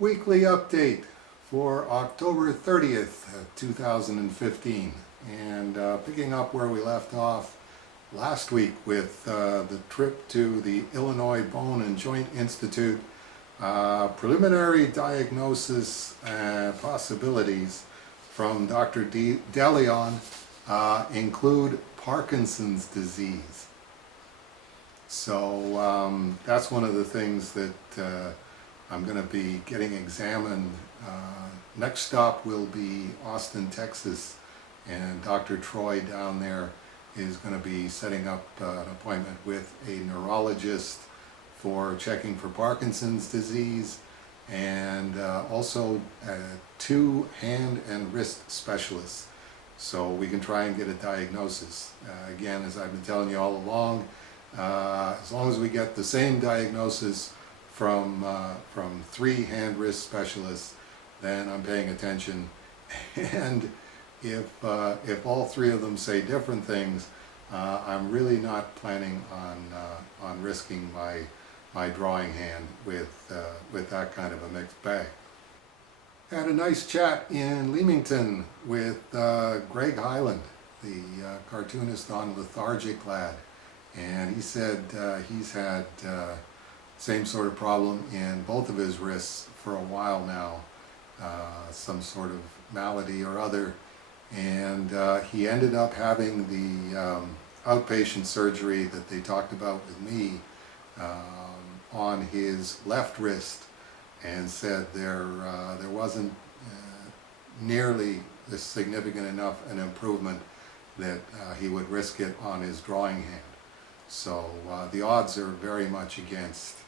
Weekly update for October 30th, 2015. And picking up where we left off last week with the trip to the Illinois Bone and Joint Institute, preliminary diagnosis possibilities from Dr. DeLeon include Parkinson's disease. So that's one of the things that I'm going to be getting examined. Next stop will be Austin, Texas, and Dr. Troy down there is going to be setting up an appointment with a neurologist for checking for Parkinson's disease, and also 2 hand and wrist specialists, so we can try and get a diagnosis. Again, as I've been telling you all along, as long as we get the same diagnosis from 3 hand wrist specialists, then I'm paying attention. And if all 3 of them say different things, I'm really not planning on risking my drawing hand with that kind of a mixed bag. Had a nice chat in Leamington with Greg Hyland, the cartoonist on Lethargic Lad, and he said he's had same sort of problem in both of his wrists for a while now, some sort of malady or other, and he ended up having the outpatient surgery that they talked about with me on his left wrist, and said there wasn't nearly this significant enough an improvement that he would risk it on his drawing hand. So the odds are very much against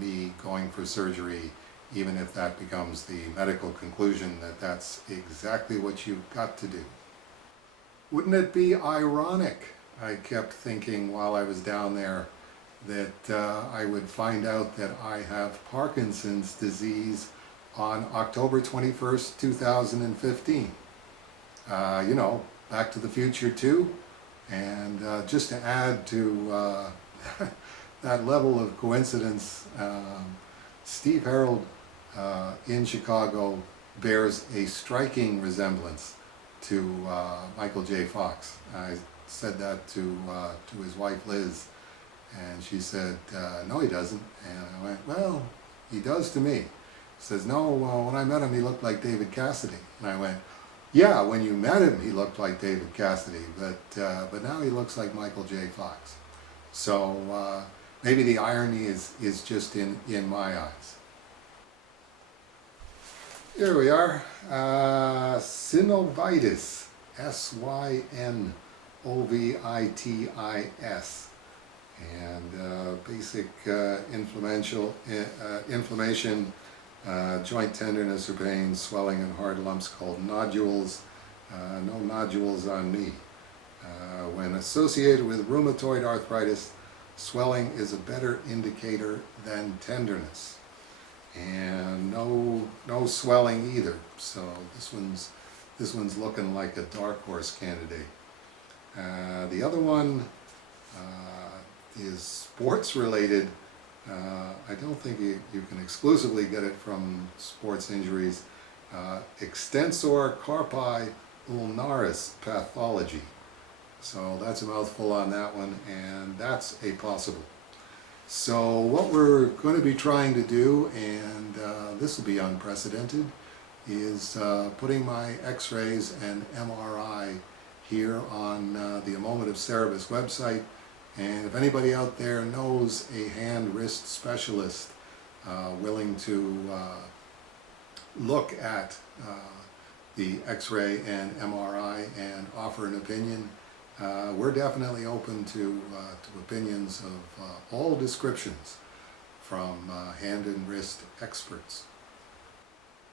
me going for surgery, even if that becomes the medical conclusion that that's exactly what you've got to do. Wouldn't it be ironic, I kept thinking while I was down there, that I would find out that I have Parkinson's disease on October 21st, 2015. You know, Back to the Future 2. And just to add to that level of coincidence, Steve Harold in Chicago bears a striking resemblance to Michael J. Fox. I said that to his wife Liz, and she said, no he doesn't. And I went, well, he does to me. She says, no, when I met him he looked like David Cassidy. And I went, yeah, when you met him he looked like David Cassidy, but now he looks like Michael J. Fox. So maybe the irony is just in my eyes. Here we are, synovitis, synovitis, and basic inflammation, joint tenderness or pain, swelling and hard lumps called nodules. No nodules on me. When associated with rheumatoid arthritis, swelling is a better indicator than tenderness. And no swelling either. So this one's looking like a dark horse candidate. The other one is sports related. I don't think you can exclusively get it from sports injuries. Extensor carpi ulnaris pathology. So that's a mouthful on that one, and that's a possible. So what we're going to be trying to do, and this will be unprecedented, is putting my x-rays and MRI here on the A Moment of Cerebus website. And if anybody out there knows a hand-wrist specialist willing to look at the x-ray and MRI and offer an opinion, we're definitely open to opinions of all descriptions from hand and wrist experts.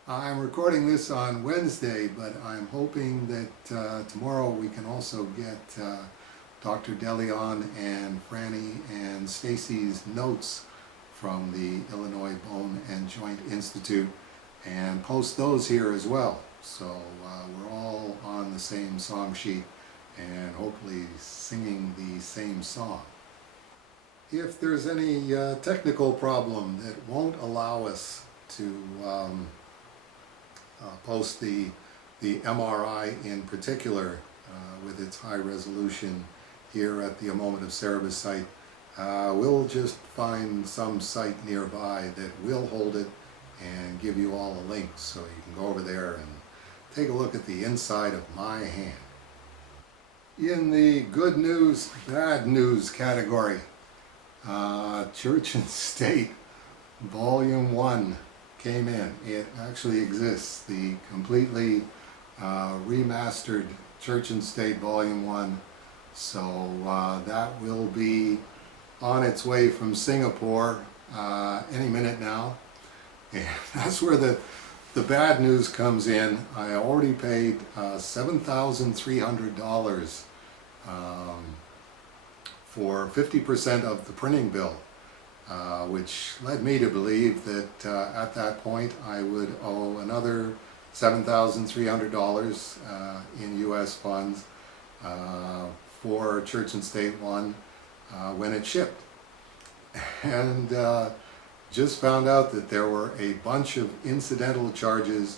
I'm recording this on Wednesday, but I'm hoping that tomorrow we can also get Dr. DeLeon and Franny and Stacy's notes from the Illinois Bone and Joint Institute and post those here as well. So we're all on the same song sheet and hopefully singing the same song. If there's any technical problem that won't allow us to post the MRI in particular with its high resolution here at the A Moment of Cerebus site. We'll just find some site nearby that will hold it and give you all the links so you can go over there and take a look at the inside of my hand. In the good news, bad news category, Church and State Volume 1 came in. It actually exists. The completely remastered Church and State Volume 1. So that will be on its way from Singapore any minute now. And that's where the bad news comes in. I already paid $7,300 for 50% of the printing bill, which led me to believe that at that point I would owe another $7,300 in US funds for Church and State 1 when it shipped. And just found out that there were a bunch of incidental charges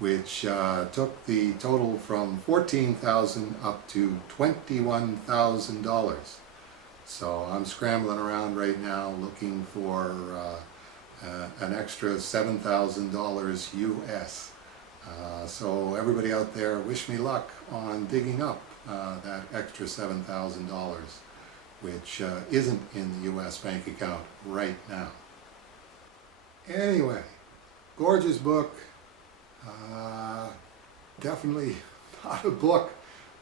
which took the total from $14,000 up to $21,000. So I'm scrambling around right now looking for an extra $7,000 US. So everybody out there, wish me luck on digging up that extra $7,000, which isn't in the US bank account right now. Anyway, gorgeous book. Definitely not a book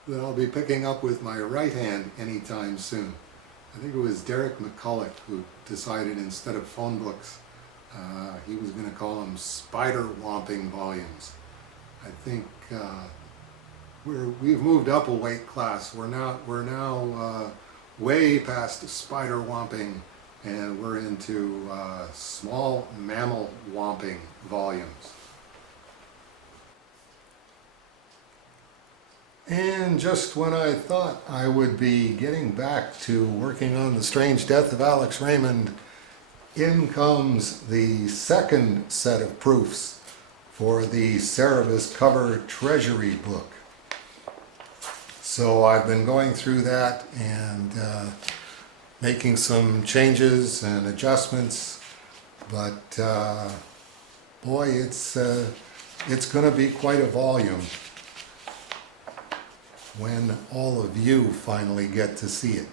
that I'll be picking up with my right hand anytime soon. I think it was Derek McCulloch who decided instead of phone books, he was going to call them spider-womping volumes. I think we've moved up a weight class. We're now way past spider-womping, and we're into small mammal-womping volumes. And just when I thought I would be getting back to working on The Strange Death of Alex Raymond, in comes the second set of proofs for the Cerebus Cover Treasury book. So I've been going through that and making some changes and adjustments, but boy, it's going to be quite a volume when all of you finally get to see it.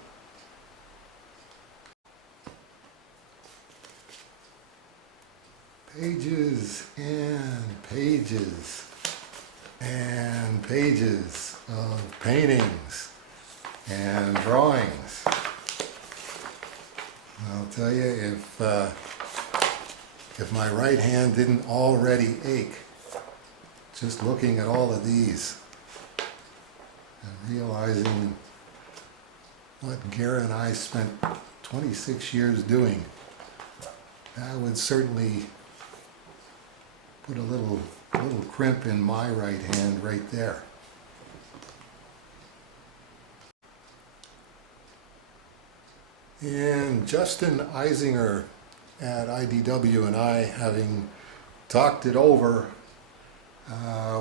Pages and pages and pages of paintings and drawings. I'll tell you, if my right hand didn't already ache just looking at all of these and realizing what Gara and I spent 26 years doing, that would certainly put a little crimp in my right hand right there. And Justin Eisinger at IDW and I, having talked it over,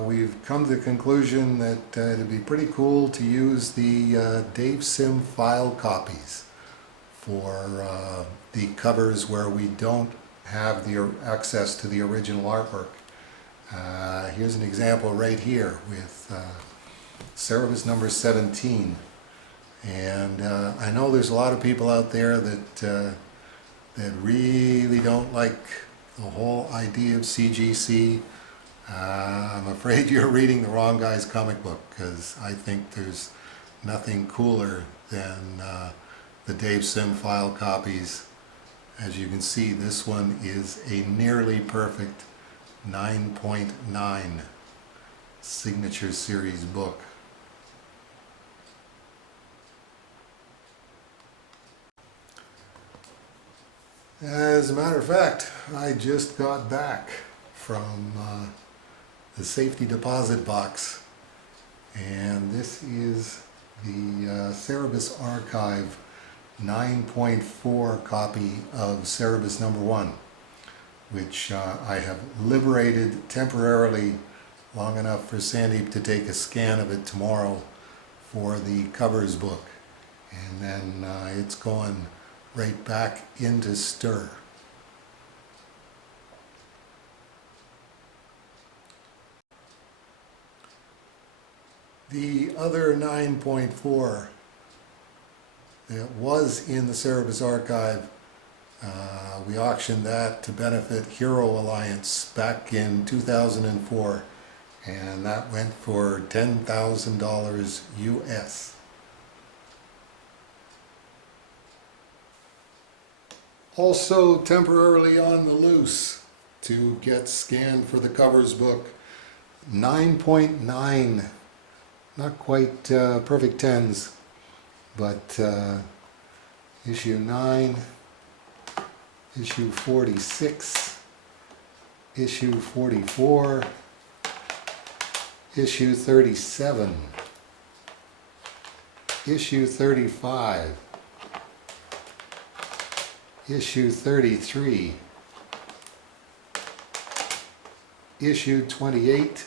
we've come to the conclusion that it'd be pretty cool to use the Dave Sim file copies for the covers where we don't have the access to the original artwork. Here's an example right here with Cerebus number 17. And I know there's a lot of people out there that really don't like the whole idea of CGC. I'm afraid you're reading the wrong guy's comic book, because I think there's nothing cooler than the Dave Sim file copies. As you can see, this one is a nearly perfect 9.9 signature series book. As a matter of fact, I just got back from the safety deposit box, and this is the Cerebus Archive 9.4 copy of Cerebus number 1, which I have liberated temporarily long enough for Sandy to take a scan of it tomorrow for the covers book. And then it's going right back into stir. The other 9.4 that was in the Cerebus archive, we auctioned that to benefit Hero Alliance back in 2004, and that went for $10,000 US. Also temporarily on the loose to get scanned for the covers book, 9.9, not quite perfect tens, but issue 9, issue 46, issue 44, issue 37, issue 35, issue 33, issue 28,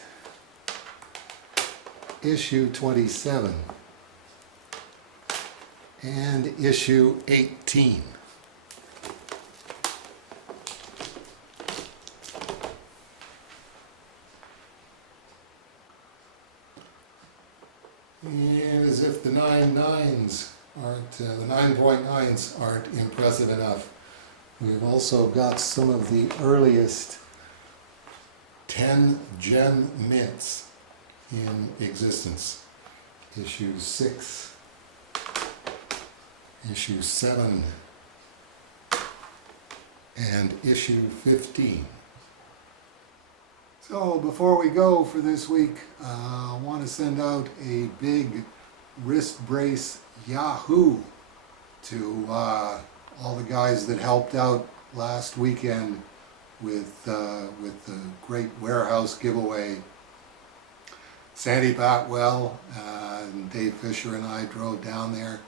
issue 27, and issue 18. And as if the 9.9s aren't impressive enough, we've also got some of the earliest 10 gem mints in existence. Issue 6, issue 7, and issue 15. So before we go for this week, I want to send out a big wrist brace yahoo to all the guys that helped out last weekend with the Great Warehouse Giveaway. Sandy Batwell and Dave Fisher and I drove down there.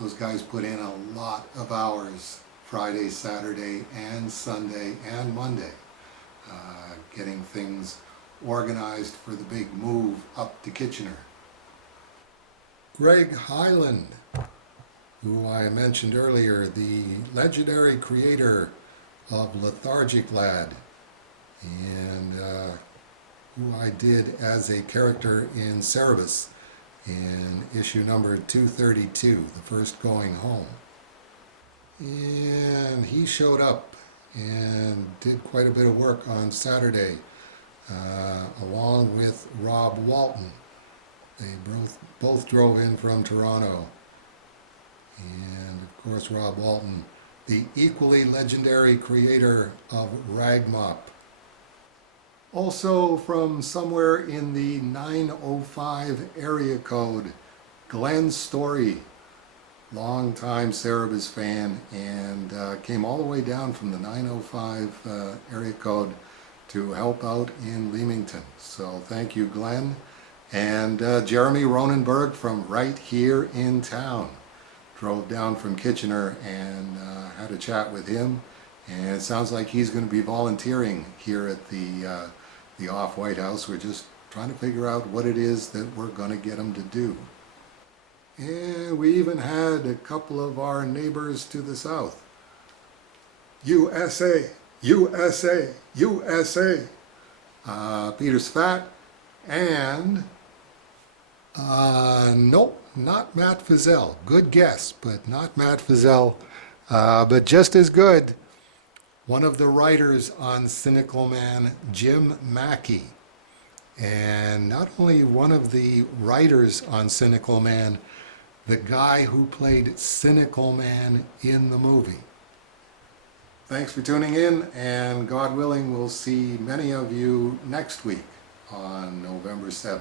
Those guys put in a lot of hours Friday, Saturday, and Sunday, and Monday, getting things organized for the big move up to Kitchener. Greg Hyland, who I mentioned earlier, the legendary creator of Lethargic Lad, and who I did as a character in Cerebus in issue number 232, the first going home. And he showed up and did quite a bit of work on Saturday, along with Rob Walton. They both drove in from Toronto. And of course Rob Walton, the equally legendary creator of Ragmop. Also from somewhere in the 905 area code, Glenn Story, longtime Cerebus fan, and came all the way down from the 905 area code to help out in Leamington. So thank you, Glenn. And Jeremy Ronenberg from right here in town. Drove down from Kitchener and had a chat with him. And it sounds like he's going to be volunteering here at the Off-White House. We're just trying to figure out what it is that we're going to get him to do. And we even had a couple of our neighbors to the south. USA, USA, USA. Peter's Fat and nope, not Matt Fizzell. Good guess, but not Matt Fizzell. But just as good, one of the writers on Cynical Man, Jim Mackey. And not only one of the writers on Cynical Man, the guy who played Cynical Man in the movie. Thanks for tuning in, and God willing, we'll see many of you next week on November 7th.